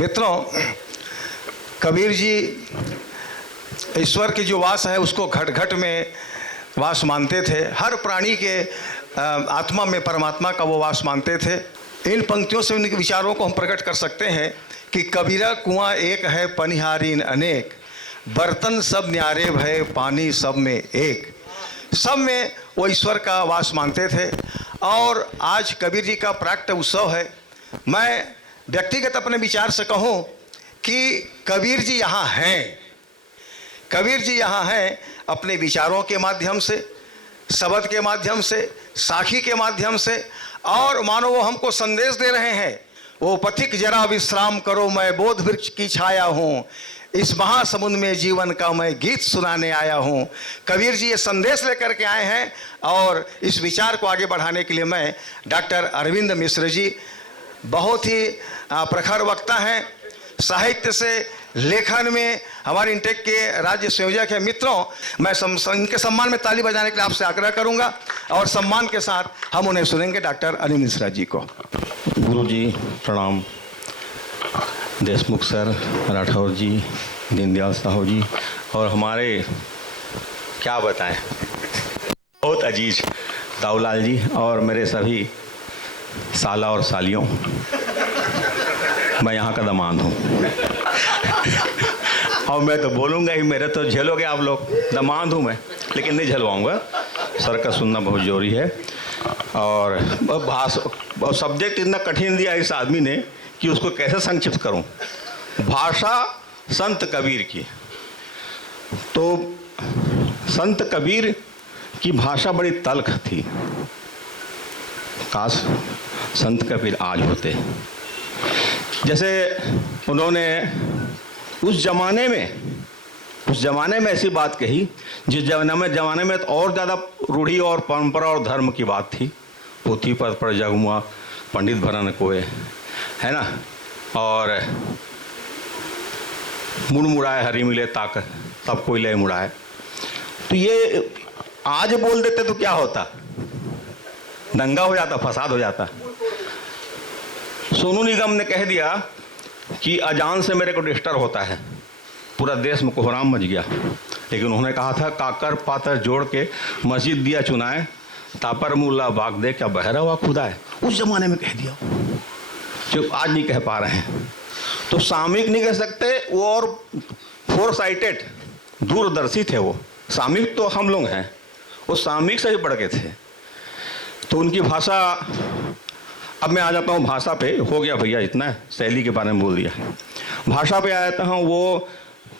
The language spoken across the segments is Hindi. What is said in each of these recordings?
मित्रों, कबीर जी ईश्वर की जो वास है उसको घट घट में वास मानते थे। हर प्राणी के आत्मा में परमात्मा का वो वास मानते थे। इन पंक्तियों से उनके विचारों को हम प्रकट कर सकते हैं कि कबीरा कुआं एक है पनिहारीन अनेक, बर्तन सब न्यारे भय पानी सब में एक। सब में वो ईश्वर का वास मानते थे। और आज कबीर जी का प्राकट्य उत्सव है। मैं व्यक्तिगत अपने विचार से कहूँ कि कबीर जी यहाँ हैं। कबीर जी यहाँ हैं अपने विचारों के माध्यम से, शब्द के माध्यम से, साखी के माध्यम से, और मानो वो हमको संदेश दे रहे हैं। वो पथिक जरा विश्राम करो, मैं बोध वृक्ष की छाया हूँ, इस महासमुद्र में जीवन का मैं गीत सुनाने आया हूँ। कबीर जी ये संदेश लेकर के आए हैं और इस विचार को आगे बढ़ाने के लिए मैं डॉक्टर अरविंद मिश्र जी बहुत ही प्रखर वक्ता हैं। साहित्य से लेखन में हमारे इंटेक के राज्य संयोजक हैं। मित्रों, मैं इनके सम्मान में ताली बजाने के लिए आपसे आग्रह करूंगा और सम्मान के साथ हम उन्हें सुनेंगे डॉक्टर अरविंद मिश्रा जी को। गुरु जी प्रणाम। देशमुख सर, राठौर जी, दीनदयाल साहू जी और हमारे क्या बताएं बहुत अजीज दाऊलाल जी और मेरे सभी साला और सालियों, मैं यहाँ का दामाद हूँ और मैं तो बोलूँगा ही, मेरे तो झेलोगे आप लोग। दामाद हूँ मैं, लेकिन नहीं झलवाऊँगा। सर का सुनना बहुत जरूरी है। और सब्जेक्ट इतना कठिन दिया इस आदमी ने कि उसको कैसे संक्षिप्त करूं। भाषा संत कबीर की, तो संत कबीर की भाषा बड़ी तल्ख थी। काश संत कबीर आज होते। जैसे उन्होंने उस जमाने में ऐसी बात कही जिस जमाने में तो और ज़्यादा रूढ़ी और परंपरा और धर्म की बात थी। पोथी पर जगमुआ पंडित भरन कोय, है ना, और मुड़ मुड़ाए हरी मिले ताक सब कोई ले मुड़ाए। तो ये आज बोल देते तो क्या होता, दंगा हो जाता, फसाद हो जाता। सोनू निगम ने कह दिया कि अजान से मेरे को डिस्टर्ब होता है, पूरा देश में कोहराम मच गया। लेकिन उन्होंने कहा था काकर पातर जोड़ के मस्जिद दिया चुनाए, तापर मुल्ला बाग दे क्या बहरा हुआ खुदा है। उस जमाने में कह दिया जो आज नहीं कह पा रहे हैं। तो सामयिक नहीं कह सकते वो, और फोर साइटेड दूरदर्शी थे वो। सामयिक तो हम लोग हैं, वो सामयिक से भी बढ़ के थे। तो उनकी भाषा, अब मैं आ जाता हूँ भाषा पे। हो गया भैया इतना शैली के बारे में बोल दिया। भाषा पे आ जाता हूँ। वो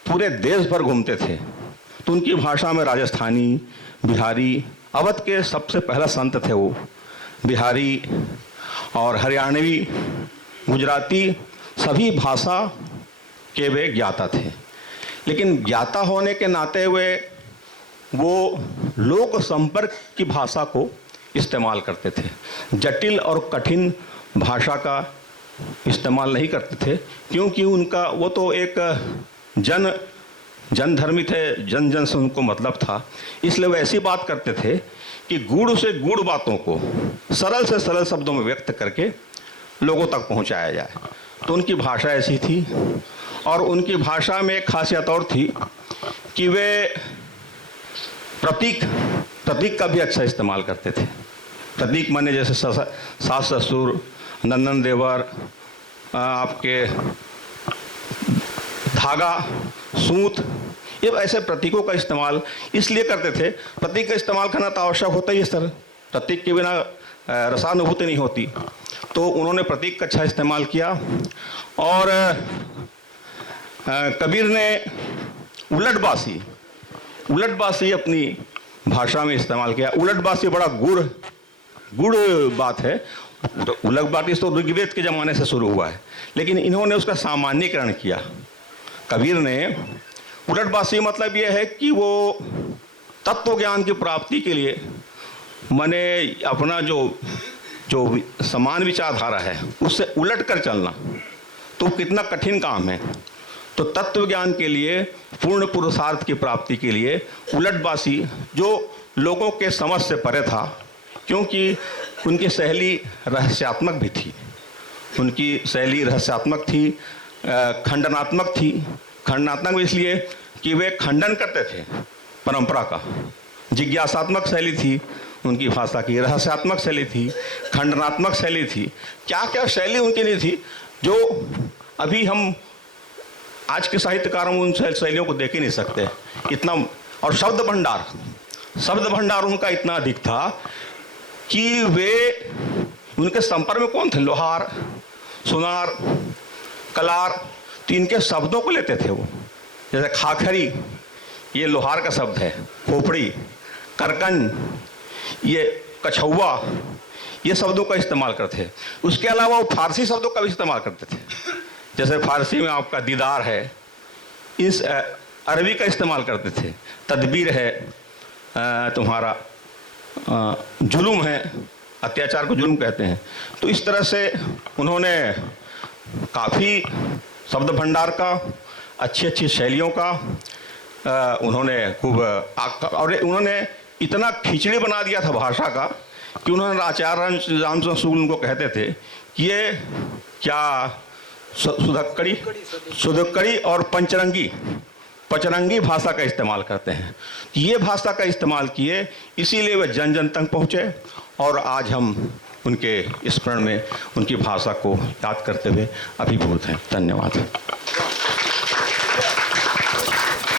पूरे देश भर घूमते थे, तो उनकी भाषा में राजस्थानी, बिहारी, अवध के सबसे पहला संत थे वो, बिहारी और हरियाणवी, गुजराती, सभी भाषा के वे ज्ञाता थे। लेकिन ज्ञाता होने के नाते हुए वो लोक संपर्क की भाषा को इस्तेमाल करते थे। जटिल और कठिन भाषा का इस्तेमाल नहीं करते थे, क्योंकि उनका वो तो एक जनधर्मी थे, जन जन से उनको मतलब था। इसलिए वो ऐसी बात करते थे कि गूढ़ से गूढ़ बातों को सरल से सरल शब्दों में व्यक्त करके लोगों तक पहुंचाया जाए। तो उनकी भाषा ऐसी थी। और उनकी भाषा में एक खासियत और थी कि वे प्रतीक का भी अच्छा इस्तेमाल करते थे। प्रतीक माने जैसे सास ससुर, नंदन देवर, आपके धागा, सूत, ये ऐसे प्रतीकों का इस्तेमाल इसलिए करते थे। प्रतीक का इस्तेमाल करना तो आवश्यक होता ही है सर, प्रतीक के बिना रसानुभूति नहीं होती। तो उन्होंने प्रतीक का अच्छा इस्तेमाल किया। और कबीर ने उलटबासी अपनी भाषा में इस्तेमाल किया। उलटबासी बड़ा गुड़ बात है। उलटबासी तो ऋग्वेद के ज़माने से शुरू हुआ है, लेकिन इन्होंने उसका सामान्यीकरण किया। कबीर ने उलटबासी मतलब यह है कि वो तत्व ज्ञान की प्राप्ति के लिए माने अपना जो समान विचारधारा है उससे उलट कर चलना, तो कितना कठिन काम है। तो तत्व ज्ञान के लिए, पूर्ण पुरुषार्थ की प्राप्ति के लिए उलटबासी जो लोगों के समझ से परे था, क्योंकि उनकी शैली रहस्यात्मक भी थी। खंडनात्मक थी। खंडनात्मक इसलिए कि वे खंडन करते थे परंपरा का। जिज्ञासात्मक शैली थी उनकी भाषा की, रहस्यात्मक शैली थी, खंडनात्मक शैली थी। क्या क्या शैली उनकी नहीं थी जो अभी हम आज के साहित्यकारों में उन शैलियों को देख ही नहीं सकते इतना। और शब्द भंडार उनका इतना अधिक था कि वे उनके संपर्क में कौन थे, लोहार, सुनार, कलार, तो इनके शब्दों को लेते थे वो। जैसे खाखरी, ये लोहार का शब्द है, खोपड़ी, करकन, ये कछुआ, ये शब्दों का इस्तेमाल करते थे। उसके अलावा वो फारसी शब्दों का भी इस्तेमाल करते थे। जैसे फारसी में आपका दीदार है, इस अरबी का इस्तेमाल करते थे। तदबीर है, तुम्हारा जुल्म है, अत्याचार को जुल्म कहते हैं। तो इस तरह से उन्होंने काफ़ी शब्द भंडार का, अच्छी अच्छी शैलियों का उन्होंने खूब और उन्होंने इतना खिचड़ी बना दिया था भाषा का कि उन्होंने आचार्य रामचंद्र शुक्ल उनको कहते थे कि ये क्या सुधक्कड़ी और पचरंगी भाषा का इस्तेमाल करते हैं। ये भाषा का इस्तेमाल किए, इसीलिए वे जन जन तक पहुँचे। और आज हम उनके स्मरण में उनकी भाषा को याद करते हुए अभिभूत हैं। धन्यवाद।